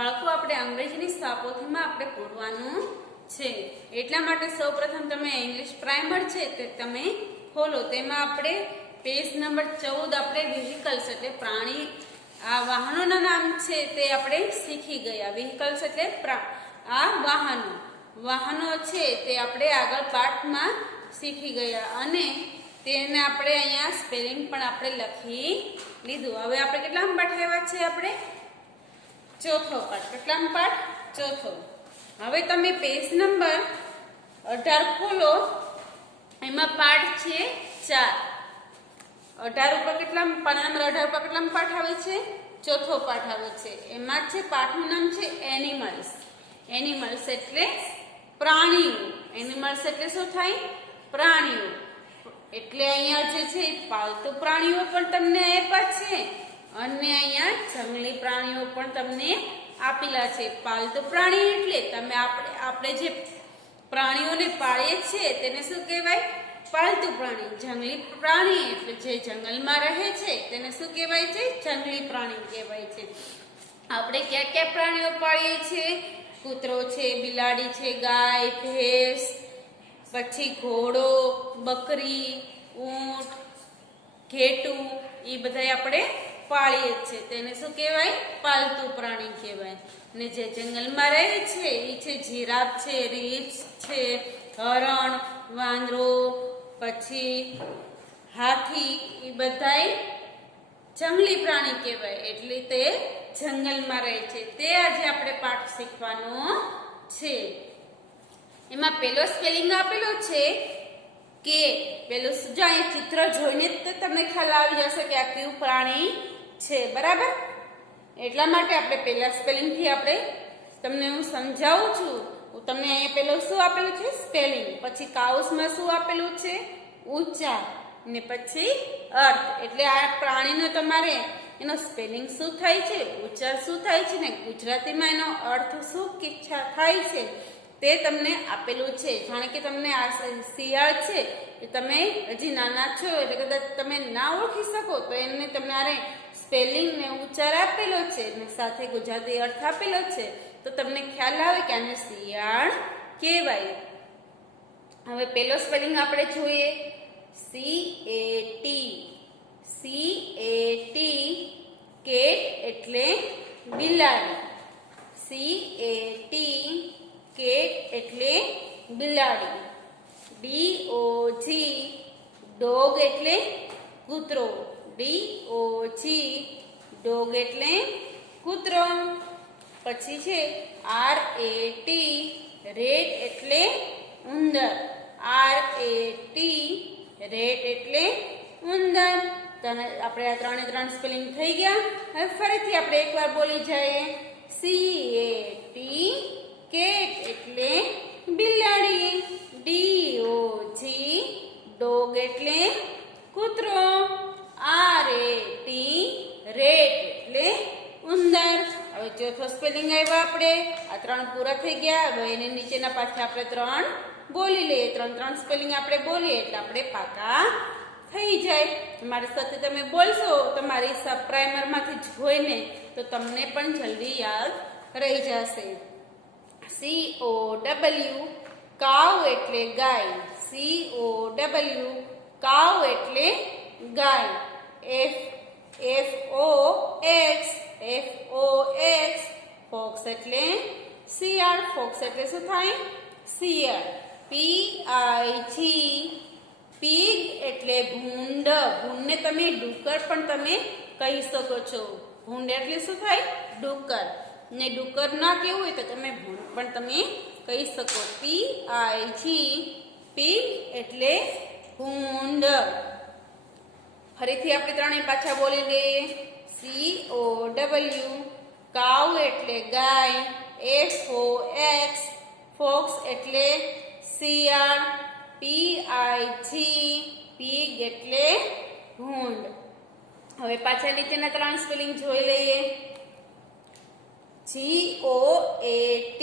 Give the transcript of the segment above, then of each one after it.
બાળકો આપણે અંગ્રેજીની સ્થાપોથીમાં આપણે પૂરવાનું છે। એટલા માટે સૌપ્રથમ તમે ઇંગ્લિશ પ્રાઇમર છે તે તમે ખોલો। તેમાં આપણે પેજ નંબર 14 આપણે વ્હીકલ્સ એટલે પ્રાણી આ વાહનોના નામ છે તે આપણે શીખી ગયા। વ્હીકલ્સ એટલે આ વાહનો છે તે આપણે આગળ પાઠમાં શીખી ગયા અને તેને આપણે અહીંયા સ્પેલિંગ પણ આપણે લખી લીધું। હવે આપણે કેટલામો પાઠ આવ્યા છે? આપણે ચોથો પાઠ। કેટલામો પાઠ? ચોથો। હવે તમે પેજ નંબર 18 ખોલો। એમાં પાઠ છે 4। 18 ઉપર કેટલામો પાના નંબર 18 ઉપર કેટલામો પાઠ આવે છે? ચોથો પાઠ આવે છે। એમાં છે પાઠનું નામ છે એનિમલ્સ। એનિમલ્સ એટલે પ્રાણીઓ। એનિમલ્સ એટલે શું થાય? પ્રાણીઓ। એટલે અહીંયા જે છે પાલતુ પ્રાણીઓ પણ તમને આપ્યા છે અને અહીંયા જંગલી પ્રાણીઓ પણ તમને આપેલા છે। પાલતુ પ્રાણી એટલે તમે આપણે જે પ્રાણીઓને પાળીએ છીએ તેને શું કહેવાય? પાલતુ પ્રાણી। જંગલી પ્રાણી એટલે જે જંગલમાં રહે છે તેને શું કહેવાય છે? જંગલી પ્રાણી કહેવાય છે। આપણે કયા કયા પ્રાણીઓ પાળીએ છીએ? કૂતરો છે, બિલાડી છે, ગાય, ભેંસ, પછી ઘોડો, બકરી, ઊંટ, ઘેટું એ બધા આપણે પાળીએ છીએ। તેને શું કહેવાય? પાલતુ પ્રાણી કહેવાય। અને જે જંગલમાં રહે છે એ છે જીરાફ છે, રીંછ છે, હરણ, વાંદરો, પછી હાથી એ બધાય જંગલી પ્રાણી કહેવાય। એટલે તે જંગલમાં રહે છે। તે આજે આપણે પાઠ શીખવાનો છે। એમાં પેલો સ્પેલિંગ આપેલો છે કે પેલું જો અહીંયા ચિત્ર જોઈને જ તમને ખ્યાલ આવી જશે કે આ કયું પ્રાણી છે, બરાબર? એટલા માટે આપણે પહેલા સ્પેલિંગથી આપણે તમને હું સમજાવું છું। તમને અહીંયા પેલું શું આપેલું છે? સ્પેલિંગ। પછી કાઉસમાં શું આપેલું છે? ઉચ્ચાર ને પછી અર્થ। એટલે આ પ્રાણીનો તમારે એનો સ્પેલિંગ શું થાય છે, ઉચ્ચાર શું થાય છે ને ગુજરાતીમાં એનો અર્થ શું થાય છે તે તમને આપેલું છે। જાણે કે તમને આ શિયાળ છે એ તમે હજી નાના છો એટલે કદાચ તમે ના ઓળખી શકો તો એને તમારે સ્પેલિંગ ને ઉચ્ચાર આપેલો છે ને સાથે ગુજરાતી અર્થ આપેલો છે તો તમને ખ્યાલ આવે કે આને શિયાળ કહેવાય। હવે પેલો સ્પેલિંગ આપણે જોઈએ CAT। કેટ એટલે બિલાડી। CAT કેટ એટલે બિલાડી। DOG ડોગ એટલે કૂતરો। DOG ડોગ એટલે કૂતરો। પછી છે RAT રેટ એટલે ઉંદર। RAT રેટ એટલે ઉંદર। આપણે આ ત્રણ સ્પેલિંગ થઈ ગયા। હવે ફરીથી આપણે એકવાર બોલી જઈએ CAT કેટ એટલે બિલાડી। DOG ડોગ એટલે કૂતરો। RAT રેટ એટલે ઉંદર। હવે ચોથો સ્પેલિંગ આવ્યો આપણે આ 3 પૂરા થઈ ગયા। હવે એની નીચેના પાછા આપણે 3 બોલી લઈએ। 3 સ્પેલિંગ આપણે બોલીએ એટલે આપણે પાકા થઈ જાય। તમારી સાથે તમે બોલશો તમારી સબ પ્રાઇમરમાંથી જોઈને તો તમને પણ જલ્દી યાદ રહી જશે। COW કાવ એટલે ગાય। COW કાવ એટલે ગાય। FOX ફોક્સ એટલે શિયાળ। ફોક્સ એટલે શું થાય? શિયાળ। PIG પીગ એટલે ભૂંડ। ભૂંડને તમે ડુક્કર પણ તમે કહી શકો છો। ભૂંડ એટલે શું થાય? ડુક્કર। ને ડુક્કર ના કેવું હોય તો તમે ભૂંડ પણ તમે કહી શકો। PIG પીગ એટલે ભૂંડ। ફરીથી આપણે ત્રણેય પાછા બોલી લઈએ COW કાવ એટલે ગાય। FOX ફોક્સ એટલે શિયાળ। PIG પીગ એટલે ભૂંડ। હવે પાછા નીચેના 3 સ્પેલિંગ જોઈ લઈએ GOAT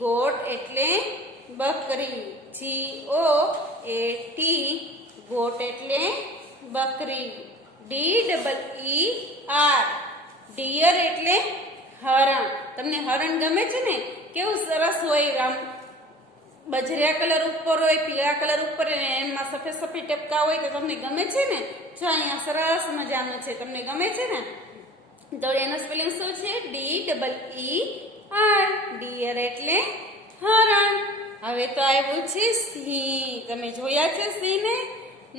ગોટ એટલે બકરી। GOAT ગોટ એટલે બકરી। DEER ડિયર એટલે હરણ। તમને હરણ ગમે છે ને? કેવું સરસ હોય, આમ બજરિયા કલર ઉપર હોય, પીળા કલર ઉપર હોય, એમાં સફેદ સફેદ ટપકા હોય, તો તમને ગમે છે ને? જો અહીંયા સરસ મજાનું છે, તમને ગમે છે ને? તો એનો સ્પેલિંગ શું છે? DEER. ડિયર એટલે હરણ. હવે તો આવ્યું છે સિંહ. તમે જોયા છે સિંહ ને?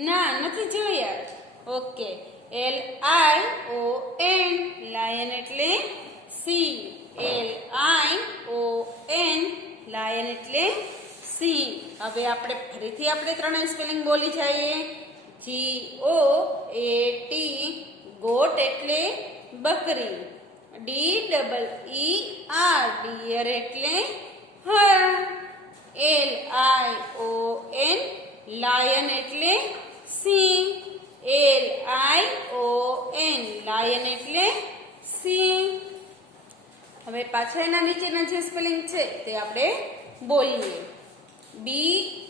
ના, નથી જોયા. Okay, LION. લાયન એટલે સિંહ. LION. લાયન એટલે સિંહ. હવે આપણે ફરીથી ત્રણેય સ્પેલિંગ બોલી જઈએ. GOAT. ગોટ એટલે બકરી. DEER. ડિયર એટલે હરણ. LION. લાયન એટલે સિંહ. LION. લાયન એટલે સિંહ. હવે પાછા એના નીચેના જે સ્પેલિંગ છે તે આપણે બોલીએ. BEAR.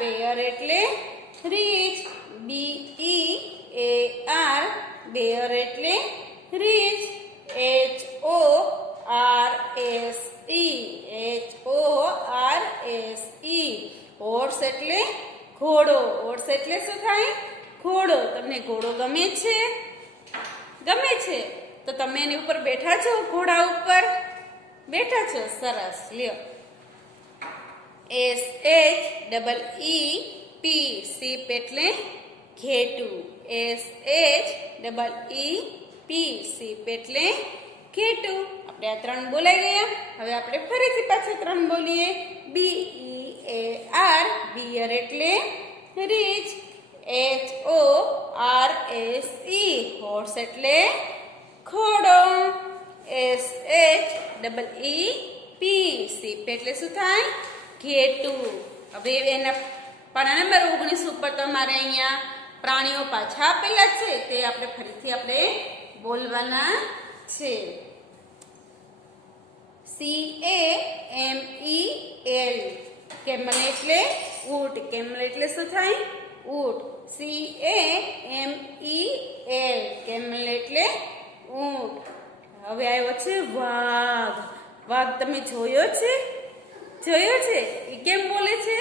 બેર એટલે રીચ. BEAR. બેર એટલે રીચ. HORSE. હોર્સ એટલે ઘોડો. હોર્સ એટલે શું થાય? ઘોડો. તમને ઘોડો ગમે છે? ગમે છે તો તમે એની ઉપર બેઠા છો? ઘોડા ઉપર બેઠા છો? સરસ. લ્યો. SHEEP. શીપ એટલે ઘેટું. SHEEP. શીપ એટલે ઘેટું. આપણે આ ત્રણ બોલાઈ ગયા. હવે આપણે ફરીથી પાછા ત્રણ બોલીએ. BEAR. બિયર એટલે રીચ. HORSE. હોર્સ એટલે ઘોડો. SHEEP. શીપ એટલે શું થાય? ઘેટું. હવે એના પાના નંબર 19 ઉપર તમારે અહીંયા પ્રાણીઓ પાછા આપેલા છે તે આપણે ફરીથી બોલવાના છે. CAMEL. કેમલ એટલે ઊંટ. કેમલ એટલે શું થાય? ઊંટ. CAMEL. કેમલ એટલે ઊંટ. હવે આવ્યો છે વાઘ. વાઘ તમે જોયો છે? જોયો છે? એ કેમ બોલે છે?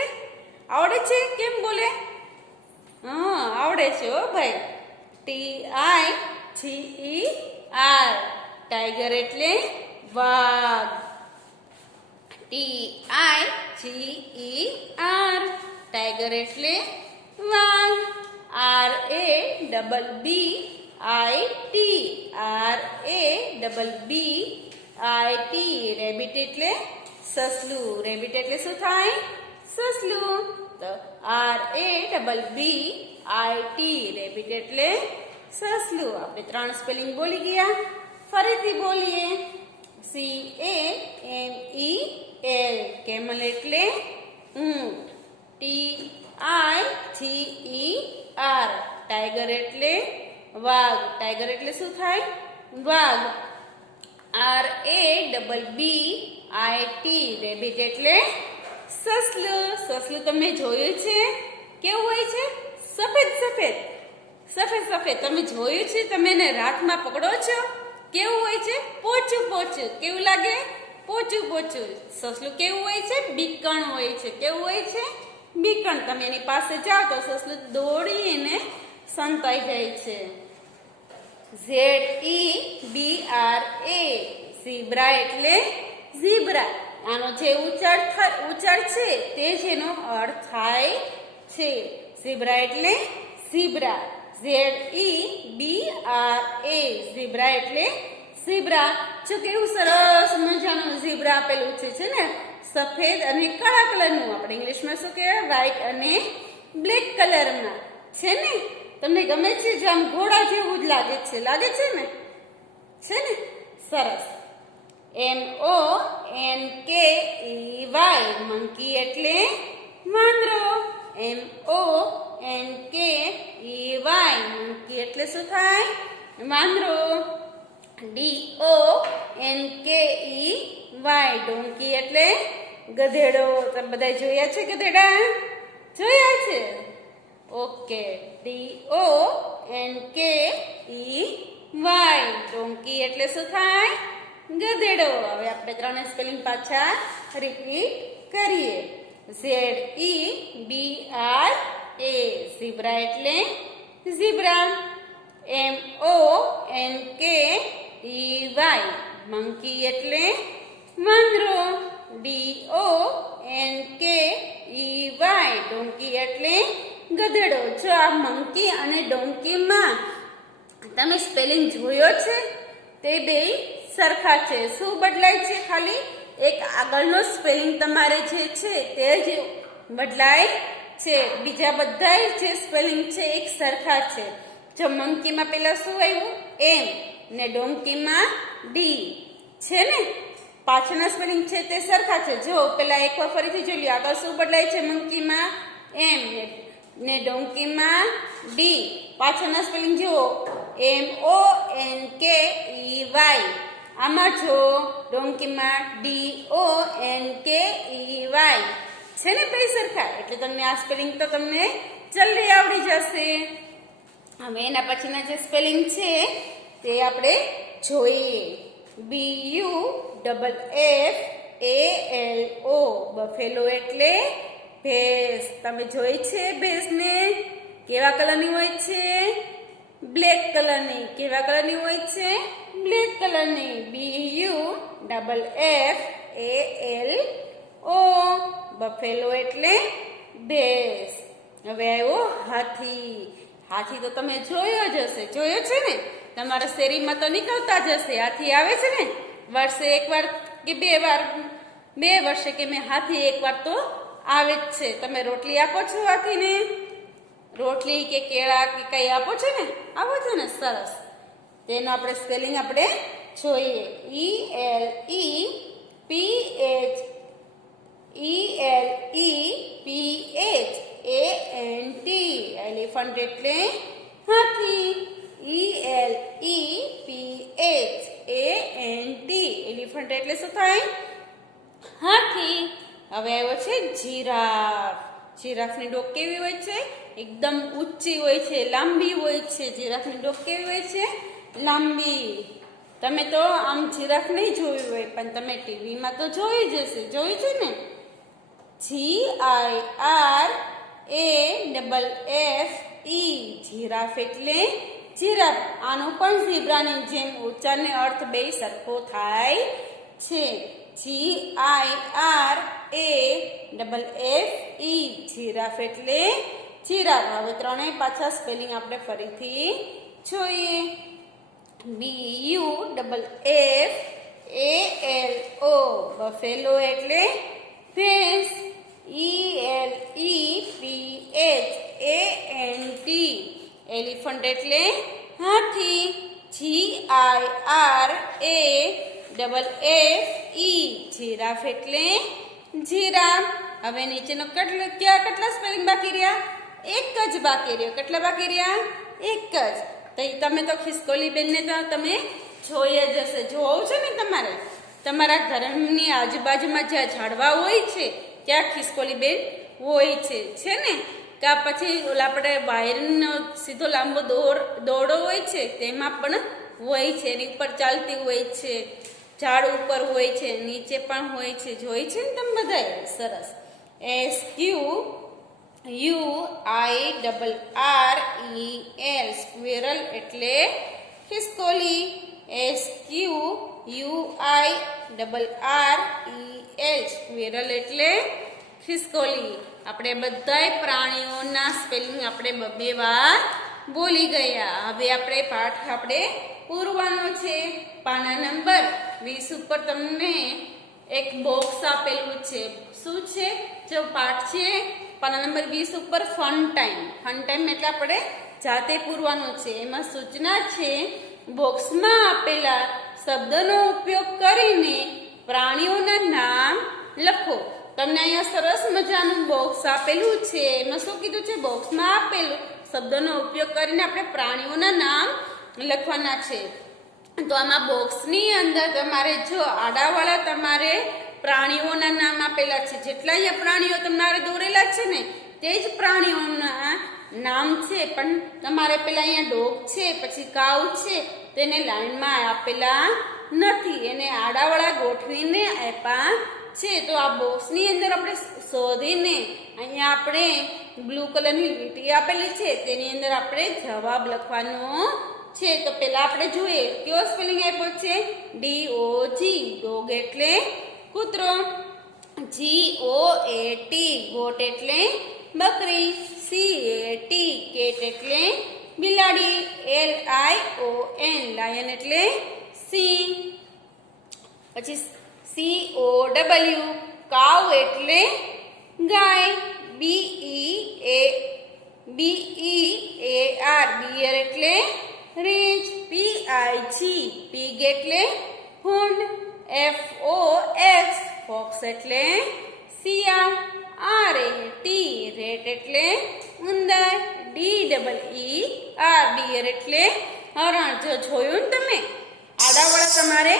આવડે છે કેમ બોલે? હા, આવડે છે હો ભાઈ. TIGER. ટાઈગર એટલે વાઘ. TIGER. ટાઈગર એટલે વાઘ. RABBIT. રેબિટ એટલે સસલું. રેબિટ એટલે શું થાય? સસલું. તો RABBIT. રેબિટ એટલે સસલું. આપણે ત્રણ સ્પેલિંગ બોલી ગયા. ફરીથી બોલીએ. CAMEL. કેમલ એટલે ઊંટ. TIGER. ટાઈગર એટલે વાઘ. ટાઈગર એટલે શું થાય? વાઘ. RABBIT. રેબિટ એટલે સસલું. સસલું તમે જોયું છે? કેવું હોય છે? સફેદ સફેદ. સફેદ સફેદ. તમે જોયું છે? તમે એને હાથમાં પકડો છો? કેવું હોય છે? પોચું પોચું. કેવું લાગે? પોચું પોચું. સસલું કેવું હોય છે? બીકણ હોય છે. કેવું હોય છે? બીકણ. તમે એની પાસે જાઓ તો સસલું દોડીને સંતાઈ જાય છે. ZEBRA. ઝીબ્રા એટલે ઝીબ્રા. આનો જે ઉચ્ચાર છે તે જ એનો અર્થ થાય છે. ઝીબ્રા એટલે ઝીબ્રા. ZEBRA. ઝીબ્રા એટલે ઝીબ્રા. જો કેવું સરસ મજાનું ઝીબ્રા આપેલું છે ને? સફેદ અને કાળા કલરનું. આપણે ઇંગ્લિશમાં શું કહેવાય? વ્હાઈટ અને બ્લેક કલરમાં છે ને? તમને ગમે છે? જો આમ ઘોડા જેવું જ લાગે છે. લાગે છે ને? છે ને? સરસ. MONKEY. મંકી એટલે વાંદરો. MONKEY. મંકી એટલે શું થાય? વાંદરો. DONKEY. ડોંકી એટલે ગધેડો. તમે બધા જોયા છે ગધેડા? જોયા છે? ઓકે. DONKEY. વાય. ડોંકી એટલે શું થાય? ગધેડો. હવે આપણે ત્રણે સ્પેલિંગ પાછા રિપીટ કરીએ. ZEBRA. ઝીબ્રા એટલે ઝીબ્રા. MONKEY. મંકી એટલે વાંદરો. DONKEY. ડોંકી એટલે ગધેડો. જો આ મંકી અને ડોંકીમાં તમે સ્પેલિંગ જોયો છે? તે બે સરખા છે. શું બદલાય છે? ખાલી એક આગળનો સ્પેલિંગ તમારે જે છે તે જ બદલાય છે. બીજા બધા જે સ્પેલિંગ છે એક સરખા છે. જો મંકીમાં પેલા શું આવ્યું? એમ ને ડોંકીમાં ડી છે ને. પાછળના સ્પેલિંગ છે તે સરખા છે. જો પેલા એકવાર ફરીથી જોઈ લો. આગળ શું બદલાય છે? મંકીમાં એમ ને ડોંકીમાં ડી. પાછળના સ્પેલિંગ જુઓ. MONKEY. આમાં જો ડોંકીમાં DONKEY છે ને બે સરખા. એટલે તમને આ સ્પેલિંગ તો તમને જલ્દી આવડી જશે. હવે એના પછીના જે સ્પેલિંગ છે તે આપણે જોઈએ. BUFFALO. બફેલો એટલે ભેંસ. તમે જોઈ છે ભેંસને? કેવા કલરની હોય છે? બ્લેક કલરની. કેવા કલરની હોય છે? બ્લેક કલરની. BUFFALO. બફેલો એટલે ભેંસ. હવે આવ્યો હાથી. હાથી તો તમે જોયો જ હશે. જોયો છે ને? તમારા શેરીમાં તો નીકળતા જ હશે. હાથી આવે છે ને વર્ષે એકવાર કે બે વર્ષે કે હાથી એકવાર તો આવે જ છે. તમે રોટલી આપો છો હાથીને? રોટલી કે કેળા કે કઈ આપો છો ને? આપો છો ને? સરસ. તેનો આપણે સ્પેલિંગ આપણે જોઈએ. ELEPHANT. એલિફન્ટ એટલે હાથી. ELEPHANT. એલિફન્ટ એટલે શું થાય? હાથી. હવે આવ્યો છે જીરાફ. જીરાફની ડોક કેવી હોય છે? એકદમ ઊંચી હોય છે, લાંબી હોય છે. જીરાફની ડોક કેવી હોય છે? લાંબી. તમે તો આમ જીરાફ નહીં જોયું હોય, પણ તમે ટીવીમાં તો જોઈ જ હશે. જોયું છે ને? GIRAFFE. જીરાફ એટલે જીરાફ. આનો પણ ઝીબ્રાની જેમ ઉચ્ચારને અર્થ બે સરખો થાય છે. GIRAFFE. જીરાફ એટલે જીરાફ. હવે ત્રણેય પાછા સ્પેલિંગ આપણે ફરીથી જોઈએ. BUFFALO. બફેલો એટલે ભેંસ. ELEPHANT. એલિફન્ટ એટલે હાથી. GIRAFFE. જીરાફ એટલે જીરાફ. હવે નીચેનો કેટલા સ્પેલિંગ બાકી રહ્યા? એક જ બાકી રહ્યો. કેટલા બાકી રહ્યા? એક જ. તો તમે તો ખિસકોલી બેનને તો તમે જોઈ જ હશે. જોવું છે ને તમારે? તમારા ઘરની આજુબાજુમાં જ્યાં ઝાડવા હોય છે ત્યાં ખિસકોલી બેન હોય છે ને? કે પછી ઓલા આપણે વાયરનો સીધો લાંબો દોરડો હોય છે તેમાં પણ હોય છે. એની ઉપર ચાલતી હોય છે. ઝાડ ઉપર હોય છે, નીચે પણ હોય છે. જોઈ છે ને તમે બધાએ? સરસ. SQUIRREL. સ્ક્વેરલ એટલે ખિસકોલી. SQUIRREL. સ્ક્વેરલ એટલે ખિસકોલી. આપણે બધાય પ્રાણીઓના સ્પેલિંગ આપણે બે વાર બોલી ગયા. હવે આપણે પાઠ આપણે પૂરવાનો છે. પાના નંબર 20 ઉપર તમને એક બોક્સ આપેલું છે. શું છે? જો પાઠ છે પાના નંબર 20 ઉપર ફન ટાઈમ. ફન ટાઈમ એટલે આપણે જાતે પૂરવાનું છે. એમાં સૂચના છે બોક્સમાં આપેલા શબ્દનો ઉપયોગ કરીને પ્રાણીઓના નામ લખો. તમને અહીંયા સરસ મજાનું બોક્સ આપેલું છે. એમાં શું કીધું છે? બોક્સમાં આપેલું શબ્દોનો ઉપયોગ કરીને આપણે પ્રાણીઓના નામ લખવાના છે. તો આમાં બોક્સની અંદર તમારે જો આડાવાળા તમારે પ્રાણીઓના નામ આપેલા છે. જેટલા અહીંયા પ્રાણીઓ તમારે દોરેલા છે ને તે જ પ્રાણીઓના નામ છે. પણ તમારે પેલા અહીંયા ડોગ છે, પછી કાઉ છે, તેને લાઈનમાં આપેલા નથી, એને આડાવાળા ગોઠવીને આપ્યા છે. તો આ બોક્સની અંદર આપણે શોધીને અહીંયા આપણે બ્લુ કલરની લીટી આપેલી છે તેની અંદર આપણે જવાબ લખવાનો છે. તો પહેલા આપણે જોઈએ કેવો સ્પેલિંગ આપ્યો છે, DOG ડોગ એટલે કૂતરો, GOAT ગોટ એટલે બકરી, CAT કેટ એટલે બિલાડી, LION લાયન એટલે સિંહ, પછી COW કાઉ એટલે ગાય, BEAR બિયર એટલે રીંછ, PIG પીગ એટલે હુંડ, FOX ફોક્સ એટલે શિયાળ, RAT રેટ એટલે ઉંદર, DEER ડિયર એટલે હરણ. જો જોયું ને તમે આડાવાળા તમારે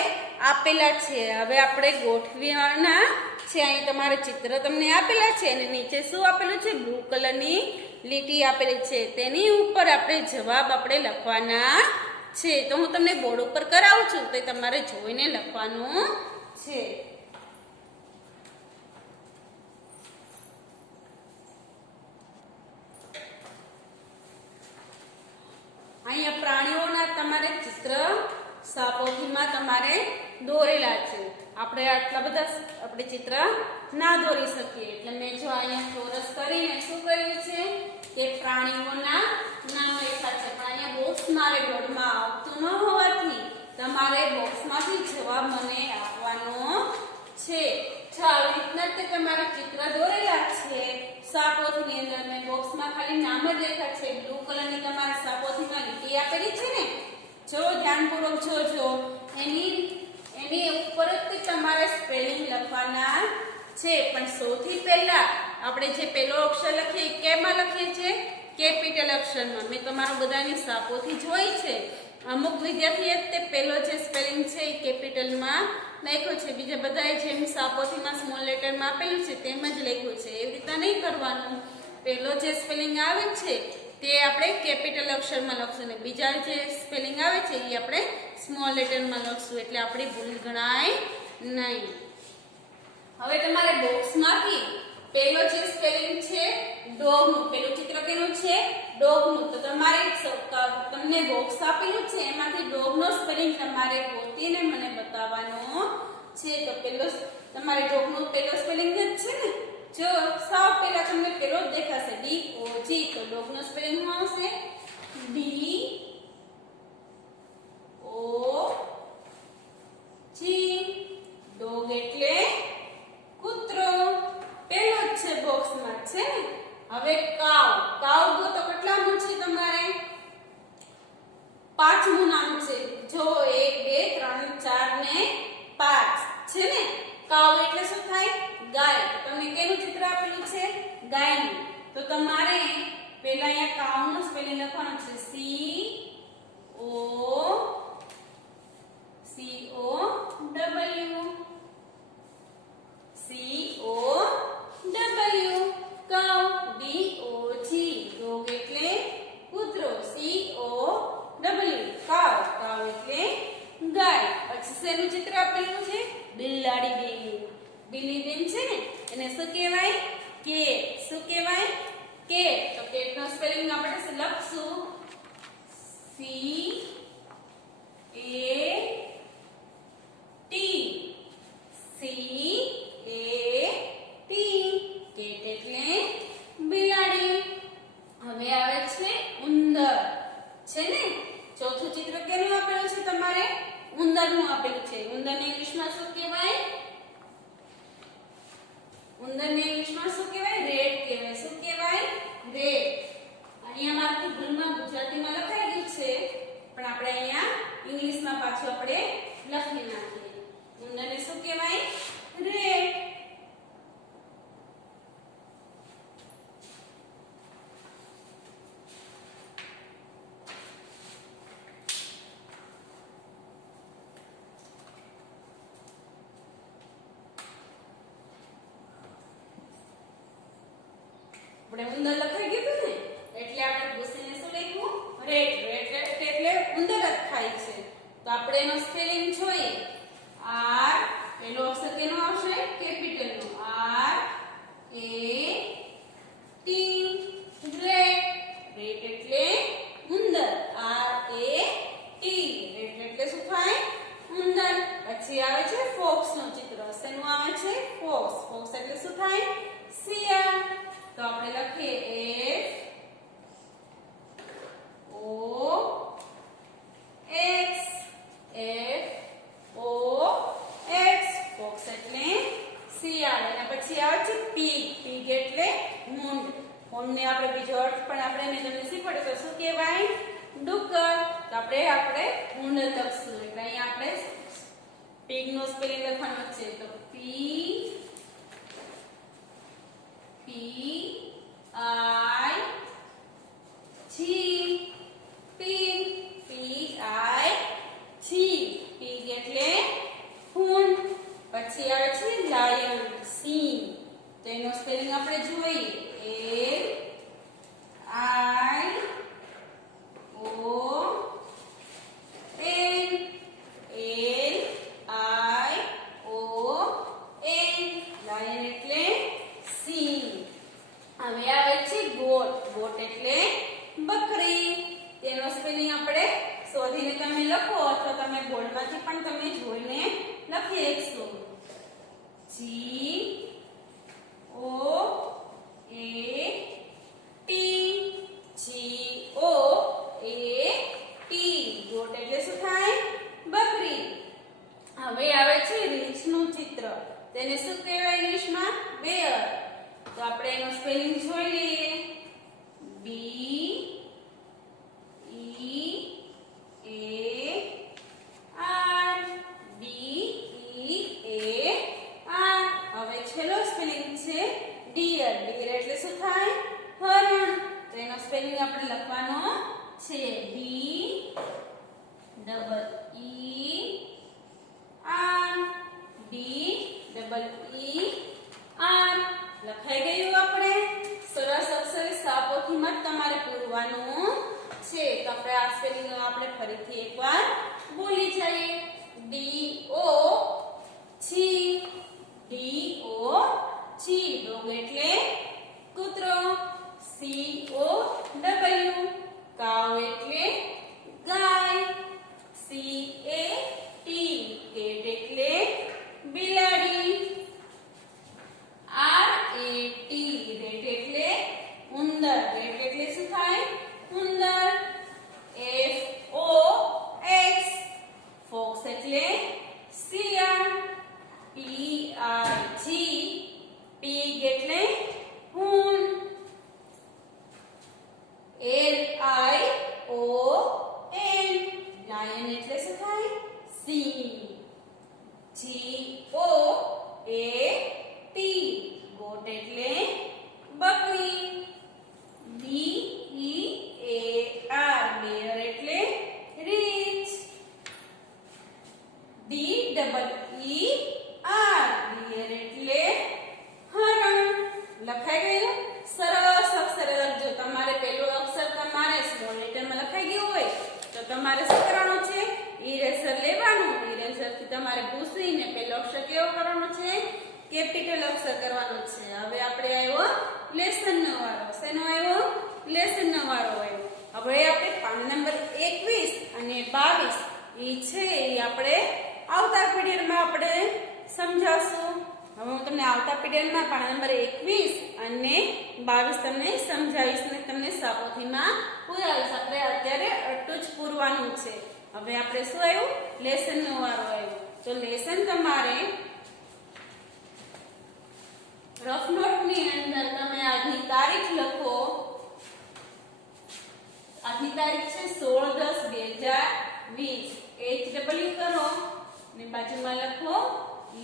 આપેલા છે. હવે આપણે ગોઠવવાના છે. અહીં તમારે ચિત્ર તમને આપેલા છે અને નીચે શું આપેલું છે, બ્લુ કલરની લીટી આપેલી છે. તેની ઉપર આપણે જવાબ આપણે લખવાના છે. તો હું તમને બોર્ડ ઉપર કરાવું છું તો તમારે જોઈને લખવાનું છે. અહીંયા પ્રાણીઓના તમારે ચિત્ર સાપોથીમાં તમારે દોરેલા છે. આપણે આટલા બધા આપણે ચિત્ર ના દોરી શકીએ એટલે મેં જો અહીંયા ચોરસ કરીને શું કર્યું છે કે પ્રાણીઓના નામ લખ્યા છે. પણ અહીંયા બોક્સ મારે બોર્ડમાં આવતું ન હોવાથી તમારે બોક્સમાંથી જવાબ મને આપવાનો છે. જો આવી રીતના તે તમારે ચિત્ર દોરેલા છે સાપોથીની અંદર. મેં બોક્સમાં ખાલી નામ જ લખ્યા છે. બ્લુ કલરની તમારે સાપોથીમાં લીટી આપેલી છે ને, જો ધ્યાનપૂર્વક જોજો. એની ઉપર જ તમારે સ્પેલિંગ લખવાના છે. પણ સૌથી પહેલા આપણે જે પહેલો અક્ષર લખીએ કેમાં લખીએ છીએ, કેપિટલ અક્ષરમાં. મેં તમારું બધાની સાપોથી જોઈ છે. અમુક વિદ્યાર્થીએ તે પહેલો જે સ્પેલિંગ છે એ કેપિટલમાં લખ્યો છે, બીજા બધાએ જેમ સાપોથીમાં સ્મોલ લેટરમાં આપેલું છે તેમ જ લખ્યું છે. એવી રીતે નહીં કરવાનું. પહેલો જે સ્પેલિંગ આવે છે તે આપણે કેપિટલ અક્ષરમાં લખશું ને બીજા જે સ્પેલિંગ આવે છે એ આપણે સ્મોલ લેટરમાં લખશું એટલે આપણી ભૂલ ગણાય નહીં. હવે તમારે બોક્સમાંથી પહેલો જે સ્પેલિંગ છે ડોગનું, પહેલું ચિત્ર કેનું છે, ડોગનું. તો તમારે તમને બોક્સ આપેલું છે એમાંથી ડોગનો સ્પેલિંગ તમારે ગોતીને મને બતાવવાનો છે. તો પહેલો તમારે ડોગનો પહેલો સ્પેલિંગ જ છે ને, જો સાવ પહેલા તમને પેલો જ દેખાશે DOG. તો ડોગનો સ્પેલિંગ શું આવશે, DOG ડોગ એટલે કૂતરો. પેલો જ છે બોક્સમાં છે ને. હવે કાઉ ગોતો કેટલામું છે તમારે, પાંચમું નામ છે. જો 1 2 3 4 ને 5 છે ને. કાઉ એટલે શું થાય, ગાય. તમને કેનું ચિત્ર આપેલું છે, ગાયનું. તો તમારે પહેલા અહીંયા કાઉનો સ્પેલિંગ લખવાનો છે, COW કાઉ. DOG ડોગ એટલે કૂતરો, COW કાઉ એટલે ગાય. પછી શેનું ચિત્ર આપેલું છે, બિલાડી બેન. બિલ્લી બેન છે ને એને શું કહેવાય, કેટ. શું કહેવાય, કેટ. તો કેટનો સ્પેલિંગ આપણે લખશું CAT કેટ એટલે બિલાડી. હવે આવે છે ઉંદર છે ને. ચોથું ચિત્ર કેનું આપેલું છે તમારે, ઉંદરનું આપેલું છે. ઉંદરને ઇંગ્લિશમાં શું કહેવાય, ઉંદરને ઇંગ્લિશમાં શું કહેવાય, રેટ કહેવાય. શું કહેવાય, રેટ. અહીંયા મારાથી ભૂલમાં ગુજરાતીમાં લખાઈ ગયું છે પણ આપણે અહીંયા ઇંગ્લિશમાં પાછું આપણે લખી નાખીએ. ઉંદરને શું કહેવાય, રેટ. આપણે ઉંદર લખાઈ ગયું ને એટલે આપણે ભૂસીને શું લખ્યું, રેટ. રેટ એટલે ઉંદર જ ખાય છે. તો આપણે એનો સ્પેલિંગ જોઈએ. આર પેલો અક્ષર કેનો આવશે? કેપિટલ નો. R A T rat. Rat એટલે ઉંદર. આર એ ટી રેટ એટલે શું થાય? ઉંદર. પછી આવે છે ફોક્સ નું ચિત્ર. શેનું આવે છે? ફોક્સ. ફોક્સ એટલે શું થાય? શિયાળ. તો આપણે લખીએ F O X. F O X. Fox એટલે શિયાળ. એના પછી આવે છે પીગ. પીગ એટલે મૂંઢ. મૂંઢને આપણે બીજો અર્થ પણ આપણે મેં તમને શીખવાડ્યો તો શું કહેવાય? ડુક્કર. તો આપણે મૂંઢ લખશું. એટલે અહીંયા આપણે પીગ નો સ્પેલિંગ લખવાનો છે. તો પી પી આઈ જી. પીગ. પી આઈ જી. પીગ એટલે મૂંઢ. પછી આવે છે લાયન. સિંહ. તો એનો સ્પેલિંગ આપણે જોઈએ. A I O N. L I O N. Lion એટલે સિંહ. હવે આવે છે ગોટ. ગોટ એટલે બકરી. તેનો સ્પેલિંગ આપણે શોધીને તમે લખો અથવા તમે બોર્ડમાંથી પણ તમે જોઈને લખી શકશો. G O A T. G O A T. Goat એટલે શું થાય? બકરી. હવે આવે છે રીંછ નું ચિત્ર. તેને શું કહેવાય ઇંગ્લિશમાં? બેર. તો આપણે એનો સ્પેલિંગ જોઈ લઈએ. B E A R. B E A R. હવે છેલ્લો સ્પેલિંગ છે ડિયર. ડિયર એટલે શું થાય? હરણ. તો એનો સ્પેલિંગ આપણે લખવાનો છે. D double E R. D double E R. લખાઈ ગયું આપણે. સરસ અક્ષરે સાપોથી મત તમારે પૂરવાનું છે. તો આપણે આ સ્પેલિંગ આપણે ફરીથી એકવાર બોલી જઈએ. ડી ઓ છી. ડી ઓ છી. ડોગ એટલે કૂતરો. C O W. કાવ એટલે ગાય. C A T. કેટ એટલે બિલાડી. R A T. રેટ એટલે ઉંદર. રેટ એટલે શું થાય? ઉંદર. F O X. ફોક્સ એટલે શિયાળ. પી આઈ જી. પીગ એટલે મૂંઢ. L I O N. Lion એટલે શું થાય? સિંહ. જી ઓ એ ટી. ગોટ એટલે બકરી. બી ઈ એ આર. બેર એટલે રીંછ. D double E R. Deer એટલે હરણ. લખાઈ ગયું? સરસ અક્ષરે લખજો. તમારે પેલો અક્ષર તમારે સ્મોલ લેટરમાં લખાઈ ગયું હોય તો તમારે શું કરવાનું છે? ઇરેઝર લેવાનું. ઇરેઝર થી તમારે ભૂસીને પેલો અક્ષર કેવો કરવાનો છે? કેપિટલ અક્ષર કરવાનો છે. હવે આપણે આવ્યો લેસન નો વારો. શેનો આવ્યો? લેસન નો વારો આવ્યો. હવે આપણે પાન નંબર 21 અને 22 ઈ છે એ આપણે આવતા પીરિયડમાં આપણે સમજાવશું. હવે હું તમને આવતા પીરિયડમાં પાન નંબર 21 અને 22 તમને સમજાવીશ અને તમને સાપોથીમાં પૂરાવીશ. આપણે અત્યારે આટલું જ પૂરવાનું છે. હવે આપણે શું આવ્યું? લેસન નો વારો આવ્યો. તો લેસન તમારે રફ નોટ ની અંદર તમે આજની તારીખ લખો. આજની તારીખ છે 16/10/2020. HW કરો અને બાજુમાં લખો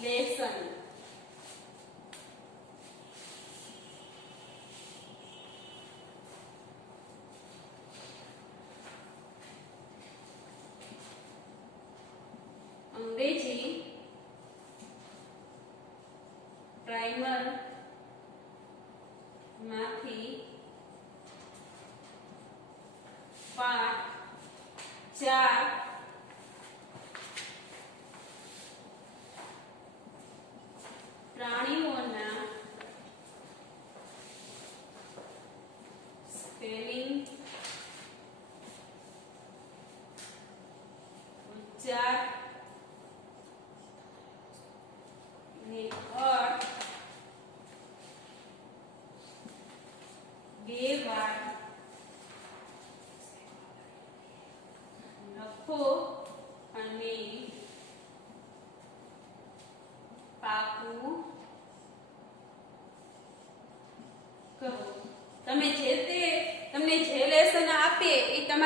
લેસન. અંગ્રેજી પ્રાઇમર માંથી પાઠ 4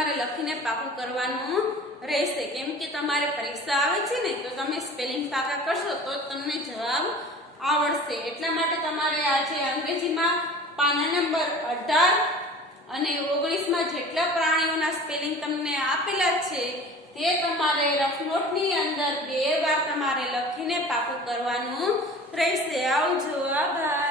તમારે લખીને પાકું કરવાનું રહેશે. કેમ કે તમારે પરીક્ષા આવે છે ને, તો તમે સ્પેલિંગ પાકા કરશો તો તમને જવાબ આવડશે. એટલા માટે તમારે આજે અંગ્રેજીમાં પાના નંબર 18 અને 19માં જેટલા પ્રાણીઓના સ્પેલિંગ તમને આપેલા છે તે તમારે રફ નોટની અંદર 2 વાર તમારે લખીને પાકું કરવાનું રહેશે. આવજો, આભાર.